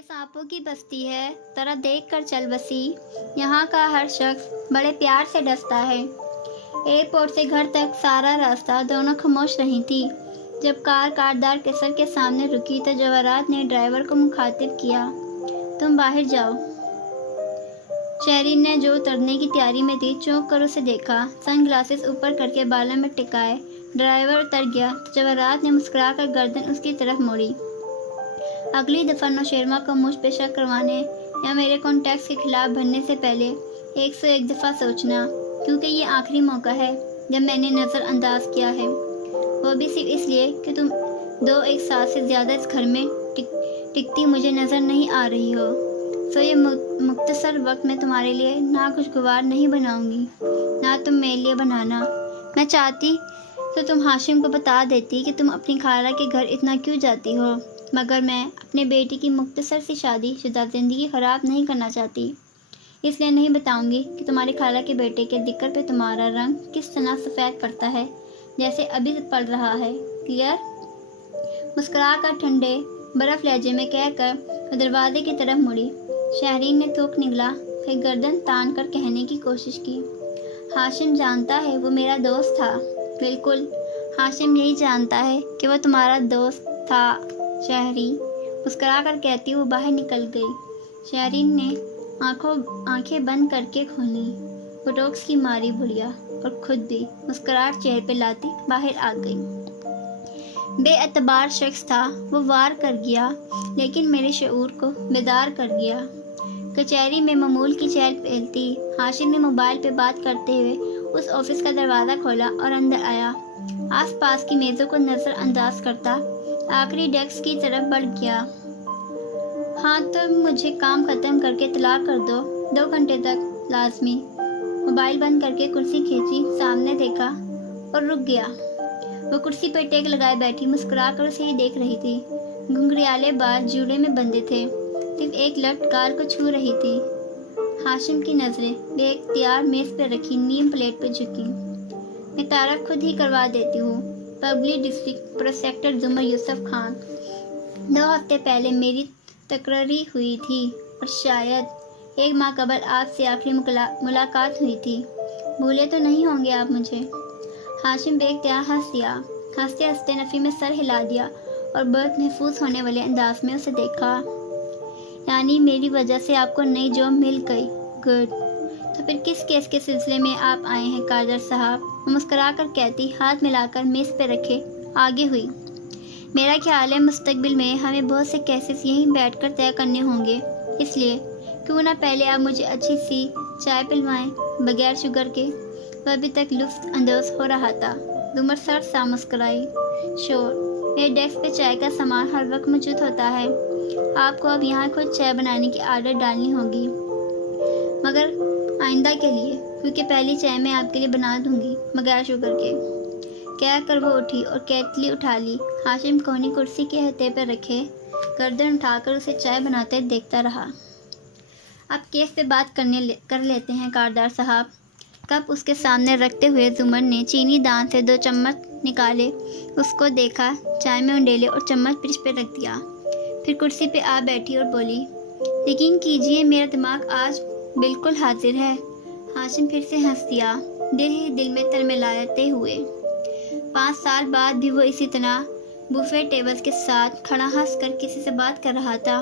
یہ سانپوں کی بستی ہے، ذرا دیکھ کر چل بسی، یہاں کا ہر شخص بڑے پیار سے ڈستا ہے۔ ایئرپورٹ سے گھر تک سارا راستہ دونوں خاموش رہی تھی۔ جب کار کاردار کیسر کے سامنے رکی تو جواہرات نے ڈرائیور کو مخاطب کیا، تم باہر جاؤ۔ شہرین نے جو اترنے کی تیاری میں تھی چونک کر اسے دیکھا، سن گلاسز اوپر کر کے بالوں میں ٹکائے۔ ڈرائیور اتر گیا تو جواہرات نے مسکرا کر گردن اس کی طرف موڑی۔ اگلی دفعہ نوشیروان کو مجھ پہ شک کروانے یا میرے کانٹیکٹس کے خلاف بھرنے سے پہلے 101 دفعہ سوچنا، کیونکہ یہ آخری موقع ہے جب میں نے نظر انداز کیا ہے، وہ بھی صرف اس لیے کہ تم 2-1 سال سے زیادہ اس گھر میں ٹکتی مجھے نظر نہیں آ رہی ہو۔ سو یہ مختصر وقت میں تمہارے لیے نہ خوشگوار نہیں بناؤں گی، نہ تم میرے لیے بنانا۔ میں چاہتی تو تم ہاشم کو بتا دیتی کہ تم اپنی خالہ کے گھر اتنا کیوں جاتی ہو، مگر میں اپنے بیٹی کی مختصر سی شادی شدہ زندگی خراب نہیں کرنا چاہتی، اس لیے نہیں بتاؤں گی کہ تمہاری خالہ کے بیٹے کے دکر پہ تمہارا رنگ کس طرح سفید پڑتا ہے جیسے ابھی پڑ رہا ہے، کلیئر؟ مسکرا کر ٹھنڈے برف لہجے میں کہہ کر وہ دروازے کی طرف مڑی۔ شہرین نے تھوک نگلا، پھر گردن تان کر کہنے کی کوشش کی، ہاشم جانتا ہے وہ میرا دوست تھا۔ بالکل، ہاشم یہی جانتا ہے کہ وہ تمہارا دوست تھا شہری، مسکرا کر کہتی وہ باہر نکل گئی۔ شہرین نے آنکھیں بند کر کے کھولیں، بوٹوکس کی ماری بھڑیا اور خود بھی مسکراہٹ چہرے پہ لاتی باہر آ گئی۔ بے اعتبار شخص تھا وہ، وار کر گیا لیکن میرے شعور کو بیدار کر گیا۔ کچہری میں معمول کی چہل پہل تھی۔ ہاشم نے موبائل پہ بات کرتے ہوئے اس آفس کا دروازہ کھولا اور اندر آیا۔ آس پاس کی میزوں کو نظر انداز کرتا آخری ڈیسک کی طرف بڑھ گیا۔ ہاں تو مجھے کام ختم کر کے اطلاع کر دو، 2 گھنٹے تک لازمی۔ موبائل بند کر کے کرسی کھینچی، سامنے دیکھا اور رک گیا۔ وہ کرسی پہ ٹیک لگائے بیٹھی مسکرا کر اسے ہی دیکھ رہی تھی۔ گھنگریالے بال جوڑے میں بندھے تھے، صرف ایک لٹ گال کو چھو رہی تھی۔ ہاشم کی نظریں بے اختیار میز پہ رکھی نیم پلیٹ پہ جھکی۔ میں تعارف خود ہی کروا دیتی ہوں، پبلک ڈسٹرکٹ پروسیکٹر زمر یوسف خان۔ 2 ہفتے پہلے میری تقرری ہوئی تھی اور شاید 1 ماہ قبل آپ سے آخری ملاقات ہوئی تھی۔ بھولے تو نہیں ہوں گے آپ مجھے؟ ہاشم بے اختیار ہنس دیا۔ ہنستے ہنستے نفی میں سر ہلا دیا اور بہت محفوظ ہونے والے انداز میں اسے دیکھا۔ یعنی میری وجہ سے آپ کو نئی جاب مل گئی، گڈ۔ تو پھر کس کیس کے سلسلے میں آپ آئے ہیں کارڈر صاحب؟ وہ مسکرا کر کہتی ہاتھ ملا کر میز پہ رکھے آگے ہوئی۔ میرا خیال ہے مستقبل میں ہمیں بہت سے کیسز یہیں بیٹھ کر طے کرنے ہوں گے، اس لیے کیوں نہ پہلے آپ مجھے اچھی سی چائے پلوائیں بغیر شوگر کے۔ وہ ابھی تک لطف اندوز ہو رہا تھا۔ زمر سر سا مسکرائی، شور، میرے ڈیسک پہ چائے کا سامان ہر وقت موجود ہوتا ہے۔ آپ کو اب یہاں خود چائے بنانے کی عادت ڈالنی ہوگی، مگر آئندہ کے لیے، کیونکہ پہلی چائے میں آپ کے لیے بنا دوں گی بغیر شوگر کے۔ کہہ کر وہ اٹھی اور کیتلی اٹھا لی۔ ہاشم کونی کرسی کے ہتھے پر رکھے گردن اٹھا کر اسے چائے بناتے دیکھتا رہا۔ اب کیس پہ بات کر لیتے ہیں کارڈار صاحب۔ کپ اس کے سامنے رکھتے ہوئے زمر نے چینی دان سے 2 چمچ نکالے، اس کو دیکھا، چائے میں انڈیلے اور چمچ فرج پہ رکھ دیا۔ پھر کرسی پہ آ بیٹھی اور بولی، یقین کیجیے میرا دماغ آج بالکل حاضر ہے۔ ہاشم پھر سے ہنس دیا، دل ہی دل میں تلملاتے ہوئے۔ 5 سال بعد بھی وہ اسی طرح بوفے ٹیبل کے ساتھ کھڑا ہنس کر کسی سے بات کر رہا تھا،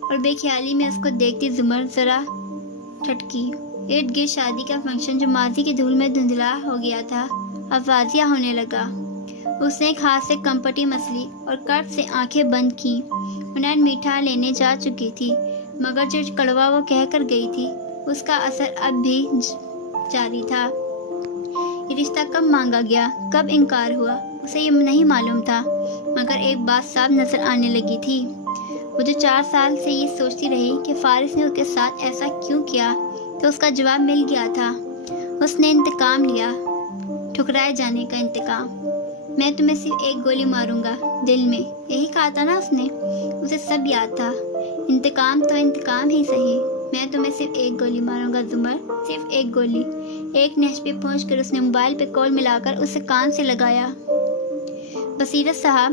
اور بے خیالی میں اس کو دیکھتی زمر ذرا ٹھٹکی۔ ارد گرد شادی کا فنکشن جو ماضی کی دھول میں دھندلا ہو گیا تھا اب واضح ہونے لگا۔ اس نے ایک ہاتھ سے کمپٹی مسلی اور کرب سے آنکھیں بند کیں۔ انہیں میٹھا لینے جا چکی تھی، مگر جو کڑوا وہ کہہ کر گئی تھی اس کا اثر اب بھی جاری تھا۔ یہ رشتہ کب مانگا گیا، کب انکار ہوا، اسے یہ نہیں معلوم تھا، مگر ایک بات صاف نظر آنے لگی تھی۔ وہ جو 4 سال سے یہ سوچتی رہی کہ فارس نے اس کے ساتھ ایسا کیوں کیا، تو اس کا جواب مل گیا تھا۔ اس نے انتقام لیا، ٹھکرائے جانے کا انتقام۔ میں تمہیں صرف 1 گولی ماروں گا دل میں، یہی کہا تھا نا اس نے؟ اسے سب یاد تھا۔ انتقام تو انتقام ہی صحیح، میں تمہیں صرف 1 گولی ماروں گا زمر، صرف 1 گولی۔ ایک نہج پہ پہنچ کر اس نے موبائل پہ کال ملا کر اسے کان سے لگایا۔ بصیرت صاحب،